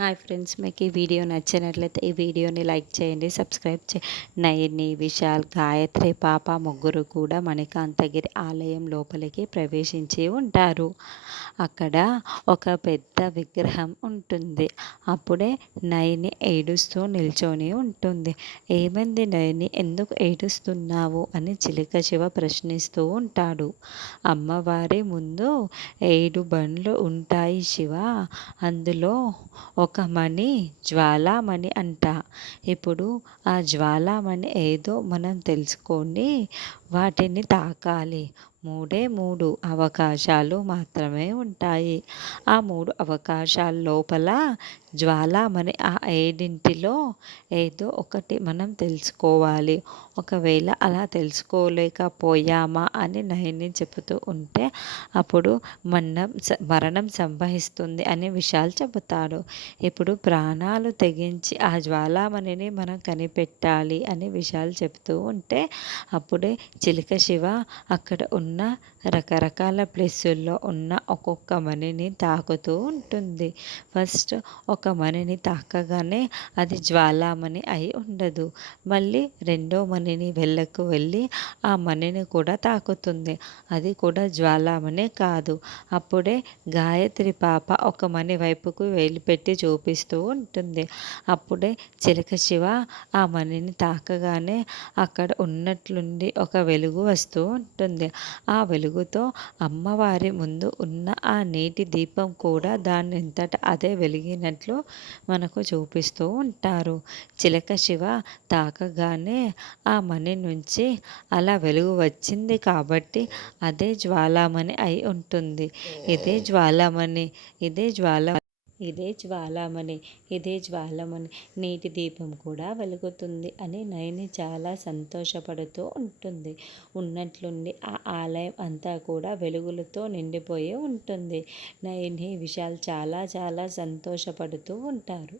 Hi friends, మీకు ఈ video నచ్చినట్లయితే ఈ వీడియోని లైక్ చేయండి, సబ్స్క్రైబ్ నయని, విశాల్, గాయత్రి పాప ముగ్గురు కూడా మణికాంతగిరి ఆలయం లోపలికి ప్రవేశించి ఉంటారు. అక్కడ ఒక పెద్ద విగ్రహం ఉంటుంది. అప్పుడే నయని ఏడుస్తూ నిల్చొని ఉంటుంది. ఏమైంది నయని, ఎందుకు ఏడుస్తున్నావు అని చిలక శివ ప్రశ్నిస్తూ ఉంటాడు. అమ్మవారి ముందు 7 బండ్లు ఉంటాయి శివ, అందులో ఒక మణి జ్వాలామణి అంట. ఇప్పుడు ఆ జ్వాలామణి ఏదో మనం తెలుసుకొని వాటిని తాకాలి. 3 అవకాశాలు మాత్రమే ఉంటాయి. ఆ 3 అవకాశాల లోపల జ్వాలామణి ఆ 7 ఏదో ఒకటి మనం తెలుసుకోవాలి. ఒకవేళ అలా తెలుసుకోలేకపోయామా అని నయని చెబుతూ ఉంటే అప్పుడు మరణం సంభవిస్తుంది అని విశాల్ చెబుతాడు. ఇప్పుడు ప్రాణాలు తెగించి ఆ జ్వాలామణిని మనం కనిపెట్టాలి అని విశాల్ చెప్తూ ఉంటే అప్పుడే చిలక శివ అక్కడ ఉన్న రకరకాల ప్లేసుల్లో ఉన్న ఒక్కొక్క మణిని తాకుతూ ఉంటుంది. ఫస్ట్ ఒక మణిని తాకగానే అది జ్వాలామణి అయి ఉండదు. మళ్ళీ రెండో మణిని వెళ్ళి ఆ మణిని కూడా తాకుతుంది. అది కూడా జ్వాలామణి కాదు. అప్పుడే గాయత్రి పాప ఒక మణి వైపుకు వేలిపెట్టి చూపిస్తూ ఉంటుంది. అప్పుడే చిలక శివ ఆ మణిని తాకగానే అక్కడ ఉన్నట్లుండి ఒక వెలుగు వస్తూ ఉంటుంది. ఆ వెలుగుతో అమ్మవారి ముందు ఉన్న ఆ నీటి దీపం కూడా దానంతట అదే వెలిగినట్లు మనకు చూపిస్తూ ఉంటారు. చిలక శివ తాకగానే ఆ మణి నుంచి అలా వెలుగు వచ్చింది కాబట్టి అదే జ్వాలామణి అయి ఉంటుంది. ఇదే జ్వాలామణి, ఇదే జ్వాలామణి నీటి దీపం కూడా వెలుగుతుంది అని నయని చాలా సంతోషపడుతూ ఉంటుంది. ఉన్నట్లుండి ఆ ఆలయం అంతా కూడా వెలుగులతో నిండిపోయి ఉంటుంది. నయని, విశాల్ చాలా చాలా సంతోషపడుతూ ఉంటారు.